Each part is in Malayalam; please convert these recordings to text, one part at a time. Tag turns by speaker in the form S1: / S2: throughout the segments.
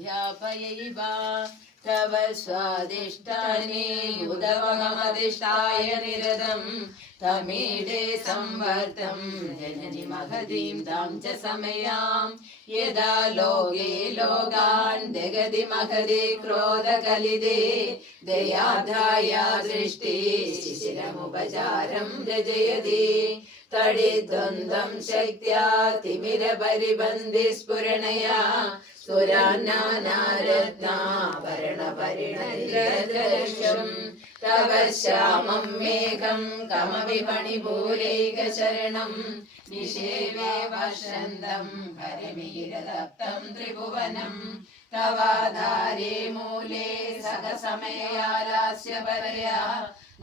S1: ध्यापयैव तव स्वादिष्टानि उदवममदिष्टाय निरदम् तमीडे संवर्तं जननि महदीं तां च समयां यदा लोके लोकान् जगति महदे क्रोधकलिदे दयाधाया दृष्टि शिशिरमुपचारं रजयति तडिद्वन्द्वं शक्त्या तिमिरपरिबन्धिस्फुरणया सुरानानारत्नाभरणपरिणन्द्रदर्शम् സുരാനാരത്നാഭരണപരിണലക്ഷം തവ ശ്യാമം മേഘം കമവിപണിഭൂരൈകശരണം നിഷേവേ വസന്തം ഹരമീരതപ്തം ത്രിഭുവനം. തവാധാരേ മൂലേ സഹസമയാലാസ്യ പരയാ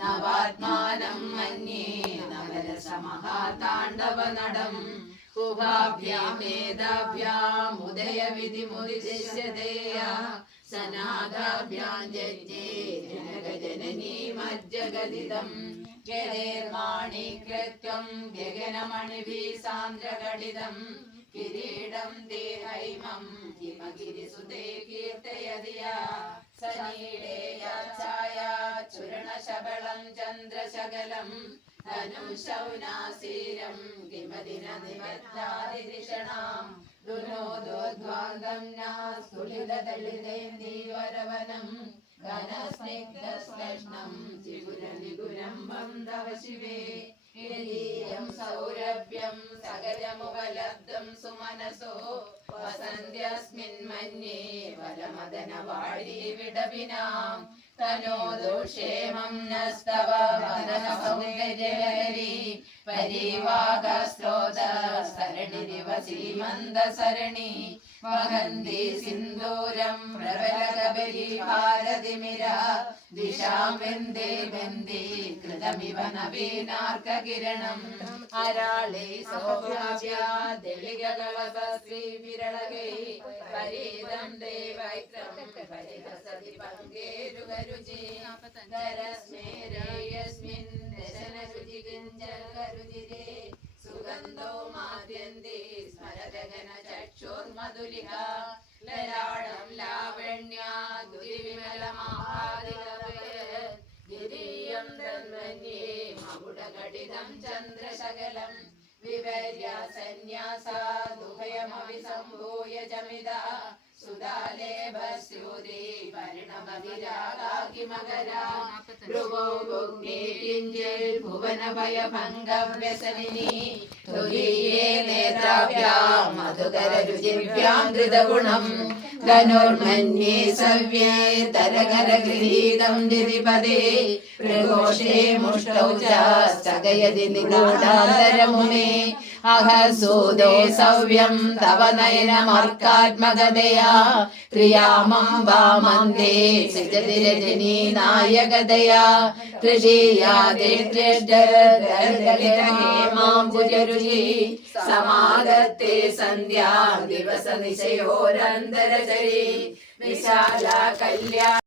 S1: നവാത്മാനം മന്യേ നവരസമഹാതാണ്ഡവനടം ഉഭയവേദാഭ്യാമുദയവിധിമുദിശ്യതേ സനാഗാഭ്യാഞ്ജനീ മജ്ജഗതിതം ജലേർമാണികൃത്യം ഗഗനമണിഭി സാന്ദ്രഘടിതം കിരീടം ദേഹൈമം ഹിമഗിരിസുതേ കീർത്തയതിയ സനീടേയ ചായ ചുരണശബളം ചന്ദ്രശകലം ധനുശൗനാസീരം കിമതിന നിവർത്താതിരിഷണാം ദുനോദോദ്വാന്തം നാസ്തുലിതളിതേന്ദീവരവനം ഘനസ്നിഗ്ധസ്ലഷ്ണം ത്രിപുരനിഗുരം വന്ദവ ശിവേ. ഗംഭീരം സൗരഭ്യം സകലമുപലബ്ധം സുമനസോ. വസന്ധ്യസ്മിന്മന്യേ വലമദനവാഴി വിടവിനാം. തനോദുക്ഷേമം നസ്തവ മനസൗന്ദര്യലഹരി പരീവാഗ സ്രോത സരണി ദിവസീമന്ദ സരണി. വഹന്തി സിന്ദൂരം പ്രബലകബലി ഭാരതിമിര ദിശാം വെന്തേ വെന്തേ കൃതമിവ നവീനാർക്കകിരണം. അരാളെ സൗഭാഗ്യാദിളികളവസി വിരളകൈ. പരീതം ദേവൈത്രം പരിഹസതി പങ്കേരുകരുചി. കരസ്മേരയസ്മിൻ ദശനരുചി കിഞ്ചൽ കരുചിരേ. സുഗന്ധോ മാദ്യന്തേ രജന ചക്ഷുർമധുലിക ലലാടം ലാവണ്യാതിവിമലമാഹാദികീയം ധന്വന്യേ മകുടഘടിതം ചന്ദ്രശകലം. വിപര്യ സന്യാസാദുഭയമവി സംഭൂയ ചമിത. സുതാലേഭസ്യൂതി പരിണമതിരാഗാകിമകരാ ഭ്രുവോ ഭുഗ്നേ കിഞ്ചൽ ഭുവനഭയഭംഗം വ്യസനിനി മധുകരാഭ്യാം മധുകരരുചിഭ്യാം ധൃതഗുണം ധനുർമന്യേ സവ്യേ തരകരഗൃഹീതം ദിതിപദേ പ്രഘോഷേ മുഷ്ടൗ ച സകയതി അഹസൂദേ സവ്യം തവ നയനമാർക്കാത്മകതയാ പ്രിയാമം വാമന്ദേ സൃജതിരജനീ നായകതയാ. തൃഷീയാദേ ൃഷ്ടമാംബുജരുചി സമാദത്തെ സന്ധ്യാ ദിവസ നിശയോരന്തരചരി വിശാല കല്യാണ